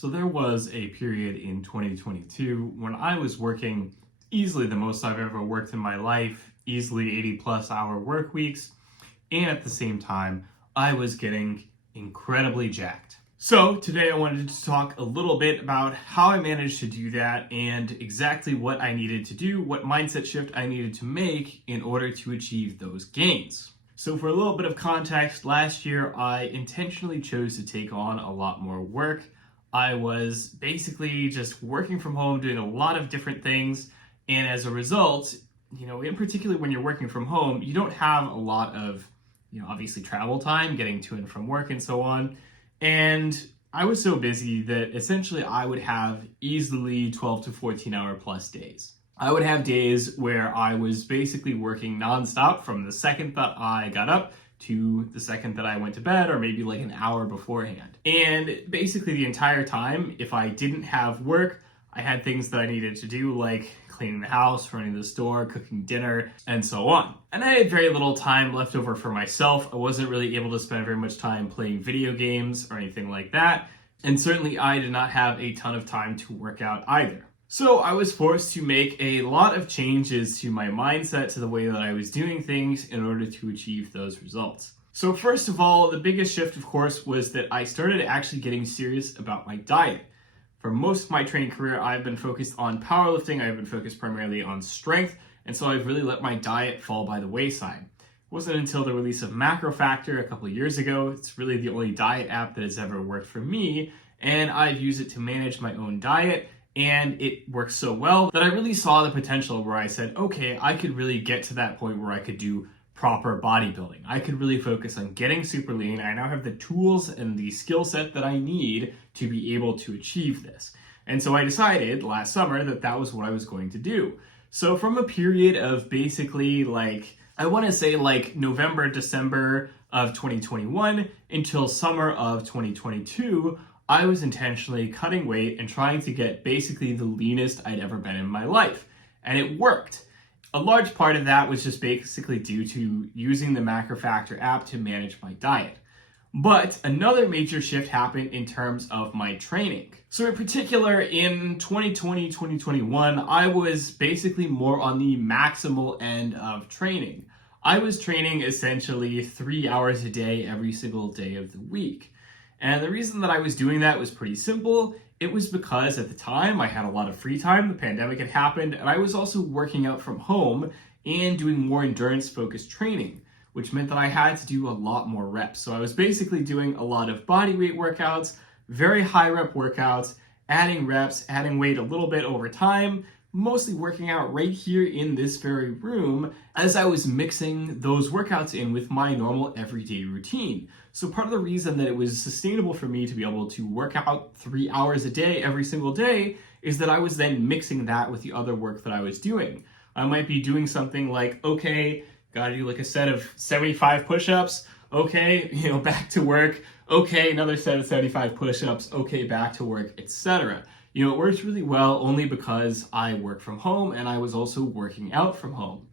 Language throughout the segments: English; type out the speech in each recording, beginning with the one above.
So there was a period in 2022 when I was working easily the most I've ever worked in my life, easily 80+ hour work weeks, and at the same time, I was getting incredibly jacked. So today I wanted to talk a little bit about how I managed to do that and exactly what I needed to do, what mindset shift I needed to make in order to achieve those gains. So for a little bit of context, last year I intentionally chose to take on a lot more work. I was basically just working from home, doing a lot of different things, and as a result, in particular when you're working from home, you don't have a lot of, obviously travel time, getting to and from work and so on. And I was so busy that essentially I would have easily 12 to 14 hour plus days. I would have days where I was basically working nonstop from the second that I got up to the second that I went to bed, or maybe like an hour beforehand. And basically the entire time, if I didn't have work, I had things that I needed to do, like cleaning the house, running the store, cooking dinner, and so on. And I had very little time left over for myself. I wasn't really able to spend very much time playing video games or anything like that. And certainly I did not have a ton of time to work out either. So I was forced to make a lot of changes to my mindset, to the way that I was doing things in order to achieve those results. So first of all, the biggest shift, of course, was that I started actually getting serious about my diet. For most of my training career, I've been focused on powerlifting. I've been focused primarily on strength, and so I've really let my diet fall by the wayside. It wasn't until the release of Macro Factor a couple of years ago. It's really the only diet app that has ever worked for me, and I've used it to manage my own diet. And it works so well that I really saw the potential where I said, okay, I could really get to that point where I could do proper bodybuilding. I could really focus on getting super lean. I now have the tools and the skill set that I need to be able to achieve this. And so I decided last summer that that was what I was going to do. So from a period of basically November, December of 2021 until summer of 2022, I was intentionally cutting weight and trying to get basically the leanest I'd ever been in my life. And it worked. A large part of that was just basically due to using the Macro Factor app to manage my diet. But another major shift happened in terms of my training. So in particular, in 2020, 2021, I was basically more on the maximal end of training. I was training essentially 3 hours a day every single day of the week. And the reason that I was doing that was pretty simple. It was because at the time I had a lot of free time, the pandemic had happened, and I was also working out from home and doing more endurance-focused training, which meant that I had to do a lot more reps. So I was basically doing a lot of body weight workouts, very high rep workouts, adding reps, adding weight a little bit over time, mostly working out right here in this very room as I was mixing those workouts in with my normal everyday routine. So part of the reason that it was sustainable for me to be able to work out 3 hours a day every single day is that I was then mixing that with the other work that I was doing. I might be doing something like, okay, gotta do like a set of 75 push-ups, okay, back to work, okay, another set of 75 push-ups, okay, back to work, etc. It works really well only because I work from home and I was also working out from home.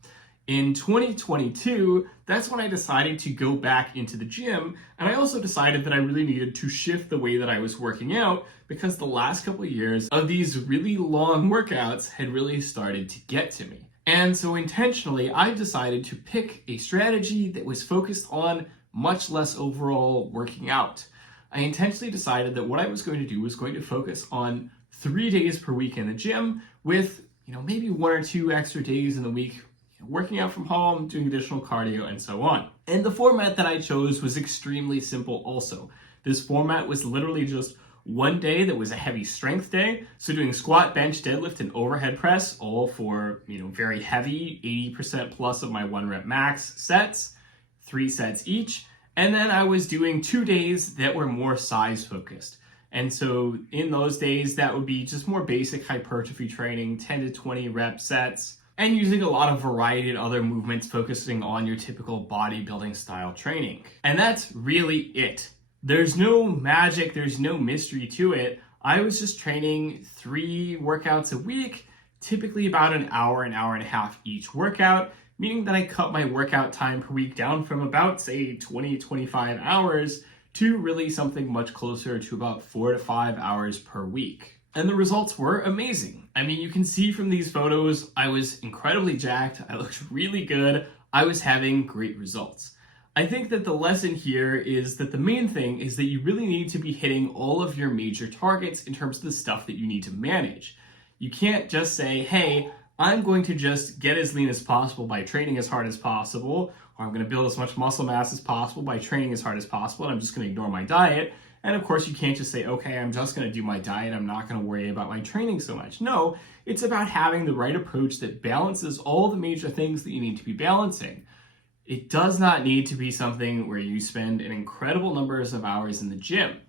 In 2022, that's when I decided to go back into the gym, and I also decided that I really needed to shift the way that I was working out because the last couple of years of these really long workouts had really started to get to me. And so intentionally, I decided to pick a strategy that was focused on much less overall working out. I intentionally decided that what I was going to do was going to focus on 3 days per week in the gym with, maybe 1 or 2 extra days in the week working out from home, doing additional cardio, and so on. And the format that I chose was extremely simple also. This format was literally just one day that was a heavy strength day. So doing squat, bench, deadlift, and overhead press, all for, very heavy, 80% plus of my 1 rep max sets, 3 sets each. And then I was doing 2 days that were more size focused. And so in those days, that would be just more basic hypertrophy training, 10 to 20 rep sets, and using a lot of variety and other movements focusing on your typical bodybuilding style training. And that's really it. There's no magic, there's no mystery to it. I was just training 3 workouts a week, typically about an hour and a half each workout, meaning that I cut my workout time per week down from about, say, 20, 25 hours to really something much closer to about 4 to 5 hours per week. And the results were amazing. I mean, you can see from these photos, I was incredibly jacked, I looked really good, I was having great results. I think that the lesson here is that the main thing is that you really need to be hitting all of your major targets in terms of the stuff that you need to manage. You can't just say, hey, I'm going to just get as lean as possible by training as hard as possible, or I'm going to build as much muscle mass as possible by training as hard as possible, and I'm just going to ignore my diet. And of course, you can't just say, okay, I'm just going to do my diet, I'm not going to worry about my training so much. No, it's about having the right approach that balances all the major things that you need to be balancing. It does not need to be something where you spend an incredible numbers of hours in the gym.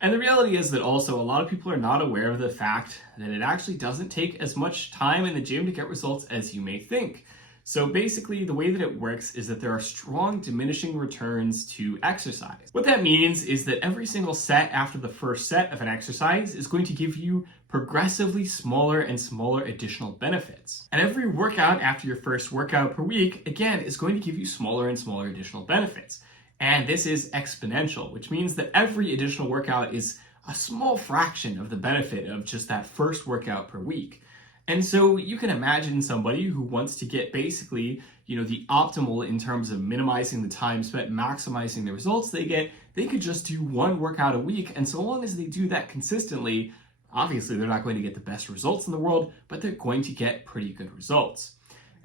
And the reality is that also a lot of people are not aware of the fact that it actually doesn't take as much time in the gym to get results as you may think. So basically, the way that it works is that there are strong diminishing returns to exercise. What that means is that every single set after the first set of an exercise is going to give you progressively smaller and smaller additional benefits. And every workout after your first workout per week, again, is going to give you smaller and smaller additional benefits. And this is exponential, which means that every additional workout is a small fraction of the benefit of just that first workout per week. And so you can imagine somebody who wants to get basically, the optimal in terms of minimizing the time spent, maximizing the results they get, they could just do one workout a week. And so long as they do that consistently, obviously they're not going to get the best results in the world, but they're going to get pretty good results.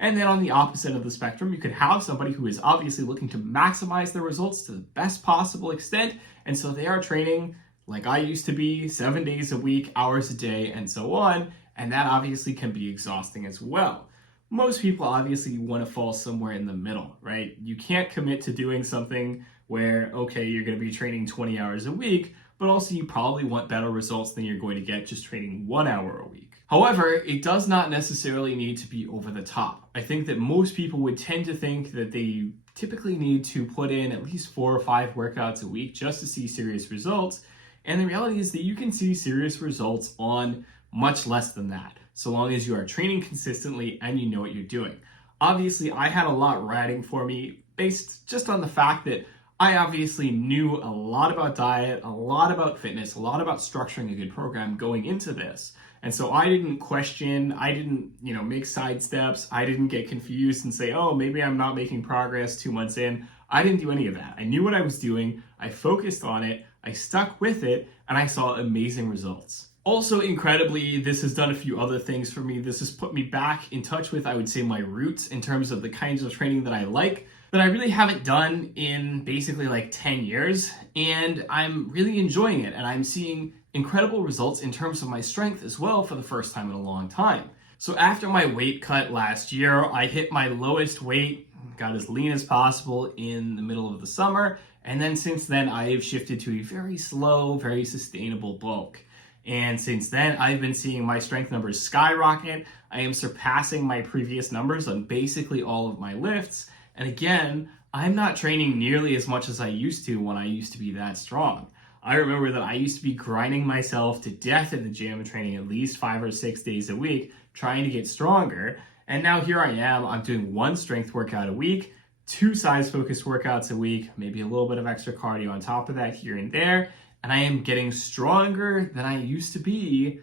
And then on the opposite of the spectrum, you could have somebody who is obviously looking to maximize their results to the best possible extent. And so they are training like I used to be, 7 days a week, hours a day, and so on. And that obviously can be exhausting as well. Most people obviously want to fall somewhere in the middle, right? You can't commit to doing something where, okay, you're going to be training 20 hours a week, but also you probably want better results than you're going to get just training 1 hour a week. However, it does not necessarily need to be over the top. I think that most people would tend to think that they typically need to put in at least 4 or 5 workouts a week just to see serious results. And the reality is that you can see serious results on much less than that, so long as you are training consistently and you know what you're doing. Obviously, I had a lot riding for me based just on the fact that I obviously knew a lot about diet, a lot about fitness, a lot about structuring a good program going into this. And so I didn't question, I didn't, make side steps, I didn't get confused and say, oh, maybe I'm not making progress 2 months in. I didn't do any of that. I knew what I was doing, I focused on it, I stuck with it, and I saw amazing results. Also, incredibly, this has done a few other things for me. This has put me back in touch with, I would say, my roots in terms of the kinds of training that I like, that I really haven't done in basically like 10 years. And I'm really enjoying it. And I'm seeing incredible results in terms of my strength as well for the first time in a long time. So after my weight cut last year, I hit my lowest weight, got as lean as possible in the middle of the summer. And then since then, I have shifted to a very slow, very sustainable bulk. And since then, I've been seeing my strength numbers skyrocket. I am surpassing my previous numbers on basically all of my lifts. And again, I'm not training nearly as much as I used to when I used to be that strong. I remember that I used to be grinding myself to death at the gym, training at least 5 or 6 days a week, trying to get stronger. And now here I am, I'm doing 1 strength workout a week, 2 size-focused workouts a week, maybe a little bit of extra cardio on top of that here and there. And I am getting stronger than I used to be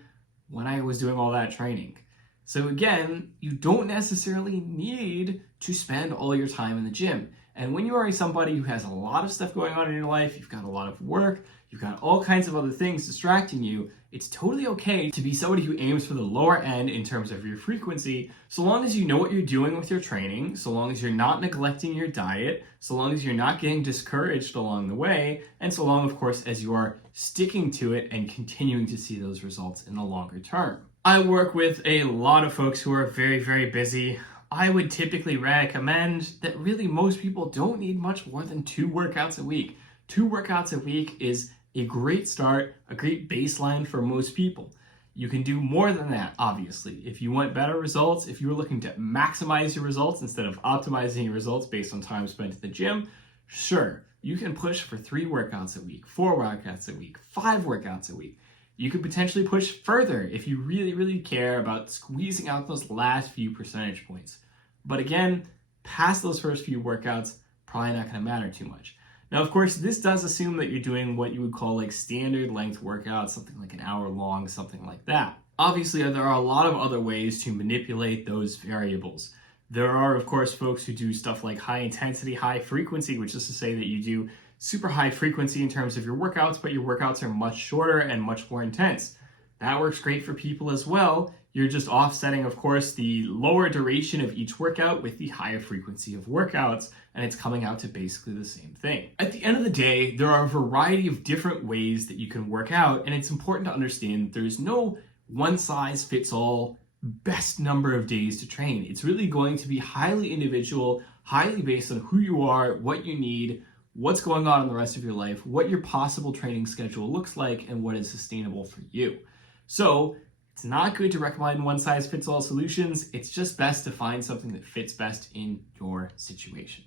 when I was doing all that training. So again, you don't necessarily need to spend all your time in the gym. And when you are somebody who has a lot of stuff going on in your life, you've got a lot of work, you've got all kinds of other things distracting you, it's totally okay to be somebody who aims for the lower end in terms of your frequency, so long as you know what you're doing with your training, so long as you're not neglecting your diet, so long as you're not getting discouraged along the way, and so long, of course, as you are sticking to it and continuing to see those results in the longer term. I work with a lot of folks who are very, very busy. I would typically recommend that really most people don't need much more than 2 workouts a week. 2 workouts a week is a great start, a great baseline for most people. You can do more than that, obviously. If you want better results, if you're looking to maximize your results instead of optimizing your results based on time spent at the gym, sure, you can push for 3 workouts a week, 4 workouts a week, 5 workouts a week. You could potentially push further if you really, really care about squeezing out those last few percentage points. But again, past those first few workouts, probably not going to matter too much. Now, of course, this does assume that you're doing what you would call like standard length workouts, something like an hour long, something like that. Obviously, there are a lot of other ways to manipulate those variables. There are, of course, folks who do stuff like high intensity, high frequency, which is to say that you do super high frequency in terms of your workouts, but your workouts are much shorter and much more intense. That works great for people as well. You're just offsetting, of course, the lower duration of each workout with the higher frequency of workouts, and it's coming out to basically the same thing. At the end of the day, there are a variety of different ways that you can work out, and it's important to understand that there's no one-size-fits-all best number of days to train. It's really going to be highly individual, highly based on who you are, what you need, what's going on in the rest of your life, what your possible training schedule looks like, and what is sustainable for you. So it's not good to recommend one-size-fits-all solutions. It's just best to find something that fits best in your situation.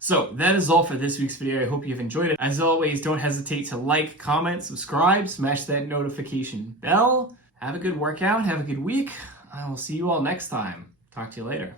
So that is all for this week's video. I hope you've enjoyed it. As always, don't hesitate to like, comment, subscribe, smash that notification bell. Have a good workout. Have a good week. I will see you all next time. Talk to you later.